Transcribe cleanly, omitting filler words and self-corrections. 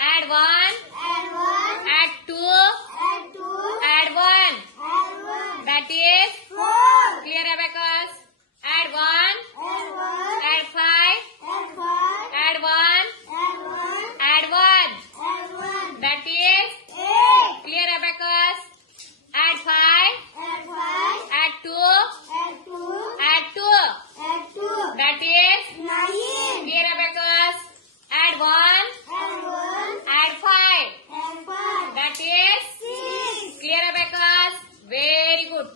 Add 1. Add 1. Add 2. Add 2. Add 1. Add 1. That is 4. clear, abacus. Add 1. Add 1. Add 5. Add 5. Add 1. Add 1. Add 1. Add 1. That is 8. clear, abacus. Add 5. Add 5. Add 2. Add 2. Add 2. Add 2. That is 9. clear, abacus. Add 1. Add 1. Add 5. Add 5. That is 6. clear, abacus. Very good.